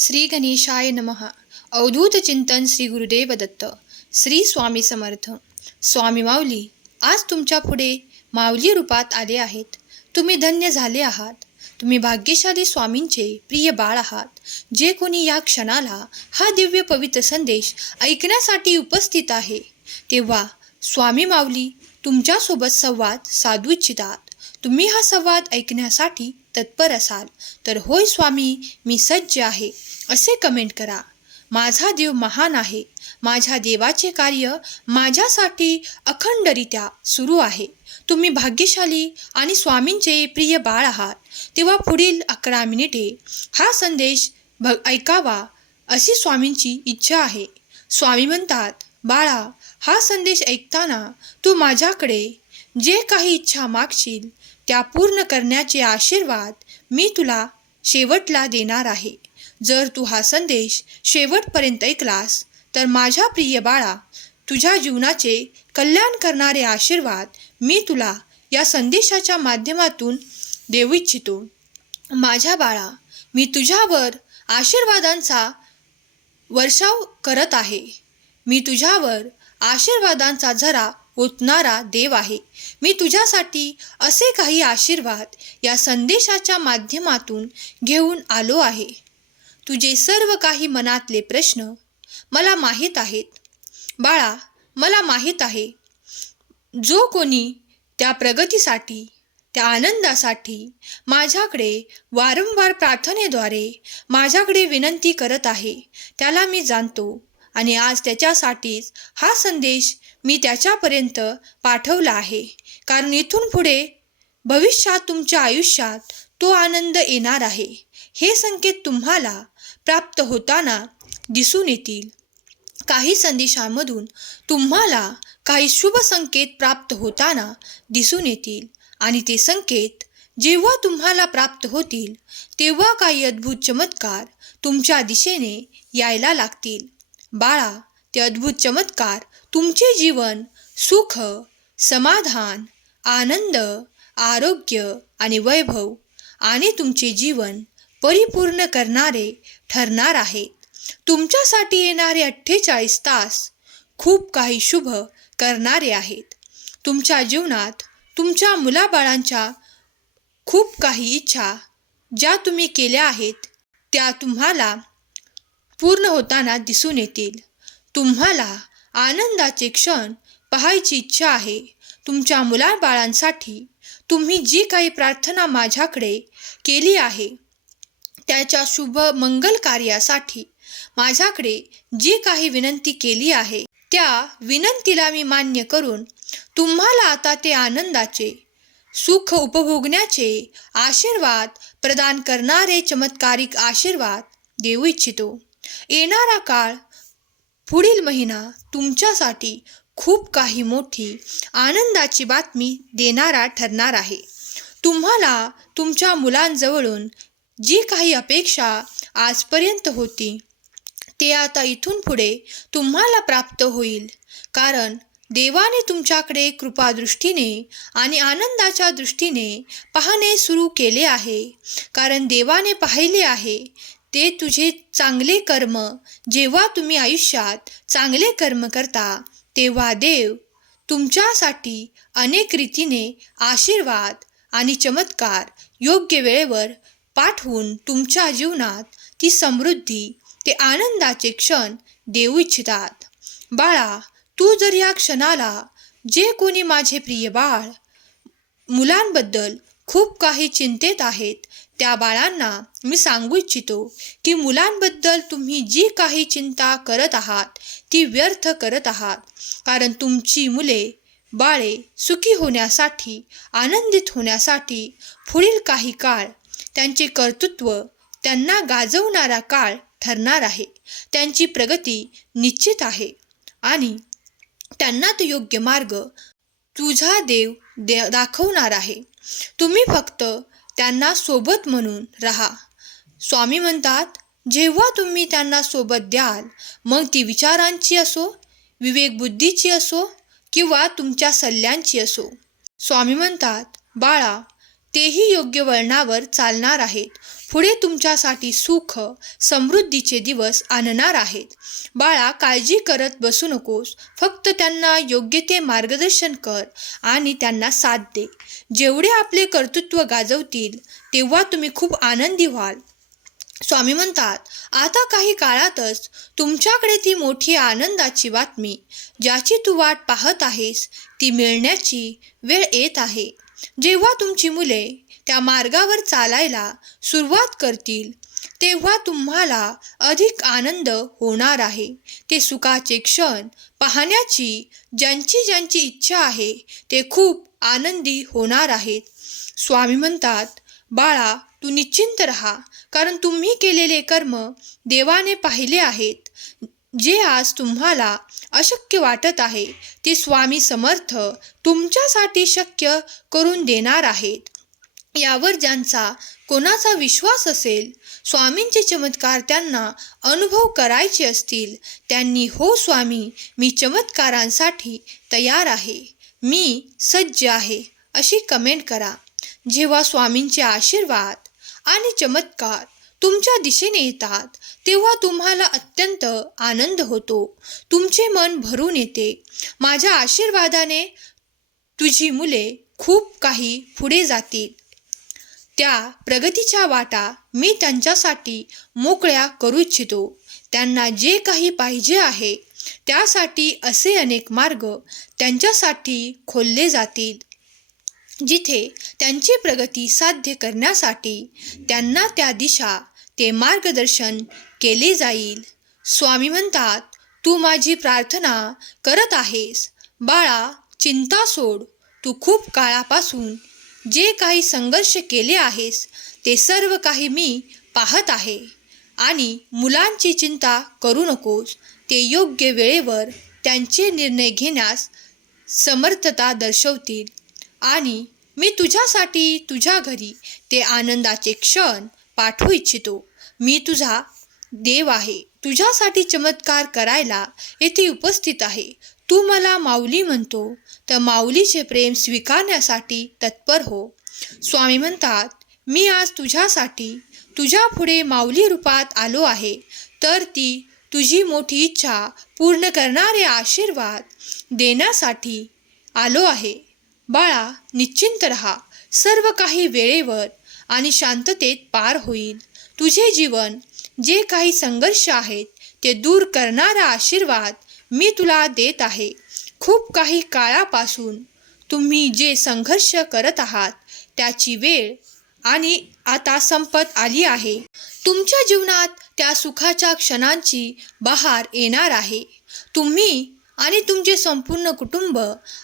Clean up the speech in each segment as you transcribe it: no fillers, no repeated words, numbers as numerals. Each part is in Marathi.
श्री गणेशाय नमः. अवधूत चिंतन श्री गुरुदेव दत्त. श्री स्वामी समर्थ. स्वामी माऊली आज तुमच्या पुढे माऊली रूपात आले आहेत. तुम्ही धन्य झाले आहात. तुम्ही भाग्यशाली स्वामींचे प्रिय बाळ आहात. जे कोणी या क्षणाला हा दिव्य पवित्र संदेश ऐकण्यासाठी उपस्थित आहे, तेव्हा स्वामी माऊली तुमच्यासोबत संवाद साधू इच्छितात. तुम्ही हा संवाद ऐकण्यासाठी तत्पर असाल तर होय स्वामी, मी सज्ज आहे असे कमेंट करा. माझा देव महान आहे. माझ्या देवाचे कार्य माझ्यासाठी अखंडरित्या सुरू आहे. तुम्ही भाग्यशाली आणि स्वामींचे प्रिय बाळ आहात. तेव्हा पुढील 11 मिनिटे हा संदेश ऐकावा अशी स्वामींची इच्छा आहे. स्वामी म्हणतात, बाळा, हा संदेश ऐकताना तू माझ्याकडे जे काही इच्छा मागशील त्या पूर्ण करण्याचे आशीर्वाद मी तुला शेवटला देणार आहे. जर तू हा संदेश शेवटपर्यंत ऐकलास तर माझ्या प्रिय बाळा, तुझ्या जीवनाचे कल्याण करणारे आशीर्वाद मी तुला या संदेशाच्या माध्यमातून देऊ इच्छितो. माझ्या बाळा, मी तुझ्यावर आशीर्वादांचा वर्षाव करत आहे. मी तुझ्यावर आशीर्वादांचा झरा ओतणारा देव आहे. मी तुझ्यासाठी असे काही आशीर्वाद या संदेशाच्या माध्यमातून घेऊन आलो आहे. तुझे सर्व काही मनातले प्रश्न मला माहीत आहेत. बाळा, मला माहीत आहे, जो कोणी त्या प्रगतीसाठी, त्या आनंदासाठी माझ्याकडे वारंवार प्रार्थनेद्वारे माझ्याकडे विनंती करत आहे, त्याला मी जाणतो. आणि आज त्याच्यासाठीच हा संदेश मी त्याच्यापर्यंत पाठवला आहे. कारण इथून पुढे भविष्यात तुमच्या आयुष्यात तो आनंद येणार आहे. हे संकेत तुम्हाला प्राप्त होताना दिसून येतील. काही संदेशांमधून तुम्हाला काही शुभ संकेत प्राप्त होताना दिसून येतील. आणि ते संकेत जेव्हा तुम्हाला प्राप्त होतील तेव्हा काही अद्भुत चमत्कार तुमच्या दिशेने यायला लागतील. बाळा, ते अद्भुत चमत्कार तुमचे जीवन सुख, समाधान, आनंद, आरोग्य आणि वैभव आणि तुमचे जीवन परिपूर्ण करणारे ठरणार आहेत. तुमच्यासाठी येणारे 48 तास खूप काही शुभ करणारे आहेत. तुमच्या जीवनात तुमच्या मुलाबाळांच्या खूप काही इच्छा ज्या तुम्ही केल्या आहेत त्या तुम्हाला पूर्ण होताना दिसून येतील. तुम्हाला आनंदाचे क्षण पाहायची इच्छा आहे. तुमच्या मुलाबाळांसाठी तुम्ही जी काही प्रार्थना माझ्याकडे केली आहे, त्याच्या शुभ मंगल कार्यासाठी माझ्याकडे जी काही विनंती केली आहे, त्या विनंतीला मी मान्य करून तुम्हाला आता ते आनंदाचे सुख उपभोगण्याचे आशीर्वाद प्रदान करणारे चमत्कारिक आशीर्वाद देऊ इच्छितो. येणारा काळ, पुढील महिना तुमच्यासाठी खूप काही मोठी आनंदाची बातमी देणारा ठरणार आहे. तुम्हाला तुमच्या मुलांजवळून जी काही अपेक्षा आजपर्यंत होती ते आता इथून पुढे तुम्हाला प्राप्त होईल. कारण देवाने तुमच्याकडे कृपादृष्टीने आणि आनंदाच्या दृष्टीने पाहणे सुरू केले आहे. कारण देवाने पाहिले आहे ते तुझे चांगले कर्म. जेव्हा तुम्ही आयुष्यात चांगले कर्म करता तेव्हा देव तुमच्यासाठी अनेक रीतीने आशीर्वाद आणि चमत्कार योग्य वेळेवर पाठवून तुमच्या जीवनात ती समृद्धी, ते आनंदाचे क्षण देऊ इच्छितात. बाळा, तू जर या क्षणाला जे कोणी माझे प्रिय बाळ मुलांबद्दल खूप काही चिंतेत आहेत, त्या बाळांना मी सांगू इच्छितो की मुलांबद्दल तुम्ही जी काही चिंता करत आहात ती व्यर्थ करत आहात. कारण तुमची मुले बाळे सुखी होण्यासाठी, आनंदित होण्यासाठी पुढील काही काळ त्यांचे कर्तृत्व त्यांना गाजवणारा काळ ठरणार आहे. त्यांची प्रगती निश्चित आहे आणि त्यांना तो योग्य मार्ग तुझा देव दाखवणार आहे. तुम्ही फक्त त्यांना सोबत म्हणून राहा. स्वामी म्हणतात, जेव्हा तुम्ही त्यांना सोबत द्याल, मग ती विचारांची असो, विवेकबुद्धीची असो किंवा तुमच्या सल्ल्यांची असो. स्वामी म्हणतात, बाळा, तेही योग्य वळणावर चालणार आहेत. पुढे तुमच्यासाठी सुख समृद्धीचे दिवस आणणार आहेत. बाळा, काळजी करत बसू नकोस. फक्त त्यांना योग्य ते मार्गदर्शन कर आणि त्यांना साथ दे. जेवढे आपले कर्तृत्व गाजवतील तेव्हा तुम्ही खूप आनंदी व्हाल. स्वामी म्हणतात, आता काही काळातच तुमच्याकडे ती मोठी आनंदाची बातमी, ज्याची तू वाट पाहत आहेस, ती मिळण्याची वेळ येत आहे. जेव्हा तुमची मुले त्या मार्गावर चालायला सुरुवात करतील तेव्हा तुम्हाला अधिक आनंद होणार आहे. ते सुखाचे क्षण पाहण्याची ज्यांची ज्यांची इच्छा आहे ते खूप आनंदी होणार आहेत. स्वामी म्हणतात, बाळा, तू निश्चिंत राहा, कारण तुम्ही केलेले कर्म देवाने पाहिले आहेत. जे आज तुम्हाला अशक्य वाटत आहे ते स्वामी समर्थ तुमच्यासाठी शक्य करून देणार आहेत. यावर ज्यांचा कोणाचा विश्वास असेल, स्वामींचे चमत्कार त्यांना अनुभव करायचे असतील, त्यांनी हो स्वामी, मी चमत्कारांसाठी तयार आहे, मी सज्ज आहे, अशी कमेंट करा. जेव्हा स्वामींचे आशीर्वाद आणि चमत्कार तुमच्या दिशेने येतात तेव्हा तुम्हाला अत्यंत आनंद होतो. तुमचे मन भरून येते. माझ्या आशीर्वादाने तुझी मुले खूप काही पुढे जातील. त्या प्रगतीच्या वाटा मी त्यांच्यासाठी मोकळ्या करू इच्छितो. त्यांना जे काही पाहिजे आहे त्यासाठी असे अनेक मार्ग त्यांच्यासाठी खोलले जातील, जिथे त्यांची प्रगती साध्य करण्यासाठी त्यांना त्या दिशा, ते मार्गदर्शन केले जाईल. स्वामी म्हणतात, तू माझी प्रार्थना करत आहेस. बाळा, चिंता सोड. तू खूप काळापासून जे काही संघर्ष केले आहेस ते सर्व काही मी पाहत आहे. आणि मुलांची चिंता करू नकोस. ते योग्य वेळेवर त्यांचे निर्णय घेण्यास समर्थता दर्शवतील. आणि मी तुझ्यासाठी तुझ्या घरी ते आनंदाचे क्षण पाठवू इच्छितो. मी तुझा देव आहे. तुझ्यासाठी चमत्कार करायला येथे उपस्थित आहे. तू मला माऊली म्हणतो तर माऊलीचे प्रेम स्वीकारण्यासाठी तत्पर हो. स्वामी म्हणतात, मी आज तुझ्यासाठी तुझ्या पुढे माऊली रूपात आलो आहे, तर ती तुझी मोठी इच्छा पूर्ण करणारे आशीर्वाद देण्यासाठी आलो आहे. बाळा, निश्चिंत रहा. सर्व काही वेळेवर आणि शांततेत पार होईल. तुझे जीवन जे काही संघर्ष आहेत ते दूर करणारा आशीर्वाद मी तुला देत आहे. खूप काही काळापासून तुम्ही जे संघर्ष करत आहात त्याची वेळ आणि आता संपत आली आहे. तुमच्या जीवनात त्या सुखाच्या क्षणांची बहार येणार आहे. तुम्ही आणि तुमचे संपूर्ण कुटुंब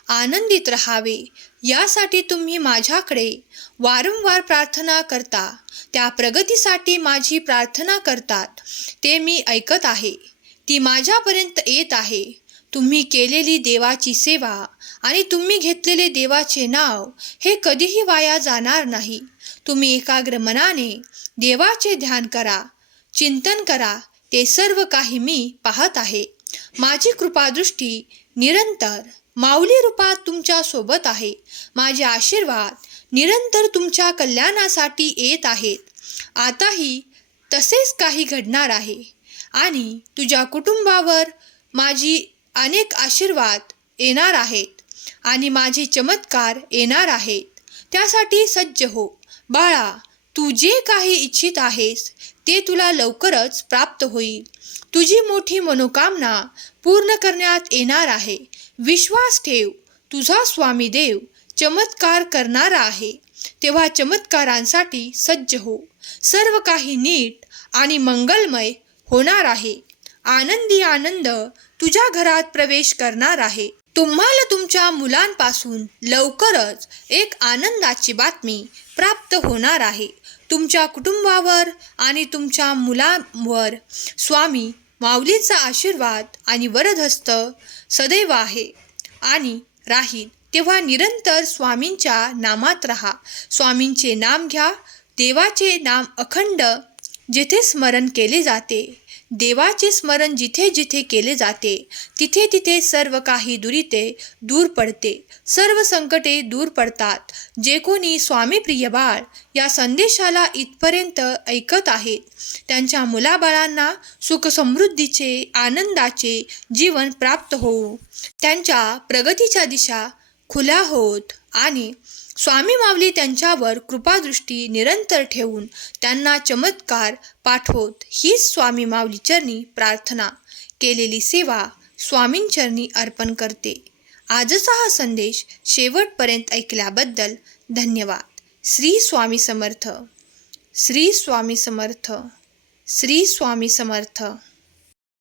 आनंदित राहावे यासाठी तुम्ही माझ्याकडे वारंवार प्रार्थना करता. त्या प्रगतीसाठी माझी प्रार्थना करतात. ते मी ऐकत आहे. ती माझ्यापर्यंत येत आहे. तुम्ही केलेली देवाची सेवा आणि तुम्ही घेतलेले देवाचे नाव हे कधीही वाया जाणार नाही. तुम्ही एकाग्र मनाने देवाचे ध्यान करा, चिंतन करा. ते सर्व काही मी पाहत आहे. माझी कृपादृष्टी निरंतर माऊली रूपात तुमच्या सोबत आहे. माझे आशीर्वाद निरंतर तुमच्या कल्याणासाठी येत आहेत. आताही तसेच काही घडणार आहे आणि तुझ्या कुटुंबावर माझी अनेक आशीर्वाद येणार आहेत आणि माझे चमत्कार येणार आहेत. त्यासाठी सज्ज हो. बाळा, तू जे काही इच्छित आहेस ते तुला लवकरच प्राप्त होईल. तुझी मोठी मनोकामना पूर्ण करण्यात येणार आहे. विश्वास ठेव. तुझा स्वामी देव चमत्कार करणारा आहे. तेव्हा चमत्कारांसाठी सज्ज हो. सर्व काही नीट आणि मंगलमय होणार आहे. आनंदी आनंद तुझ्या घरात प्रवेश करणार आहे. तुम्हाला तुमच्या मुलांपासून लवकरच एक आनंदाची बातमी प्राप्त होणार आहे. तुमच्या कुटुंबावर आणि तुमच्या मुलांवर स्वामी माऊलीचा आशीर्वाद आणि वरदहस्त सदैव आहे आणि राहील. तेव्हा निरंतर स्वामींच्या नामात राहा. स्वामींचे नाम घ्या. देवाचे नाम अखंड जिथे स्मरण केले जाते, देवाचे स्मरण जिथे जिथे केले जाते, तिथे तिथे सर्व काही दुरिते दूर पडते, सर्व संकटे दूर पडतात. जे कोणी स्वामी प्रिय बाळ या संदेशाला इथपर्यंत ऐकत आहेत, त्यांच्या मुलाबाळांना सुखसमृद्धीचे, आनंदाचे जीवन प्राप्त होऊ, त्यांच्या प्रगतीच्या दिशा खुल्या होत आणि स्वामी माऊली त्यांच्यावर कृपादृष्टी निरंतर ठेवून त्यांना चमत्कार पाठवोत, हीच स्वामी माऊली चरणी प्रार्थना. केलेली सेवा स्वामींचरणी अर्पण करते. आजचा हा संदेश शेवटपर्यंत ऐकल्याबद्दल धन्यवाद. श्री स्वामी समर्थ. श्री स्वामी समर्थ. श्री स्वामी समर्थ.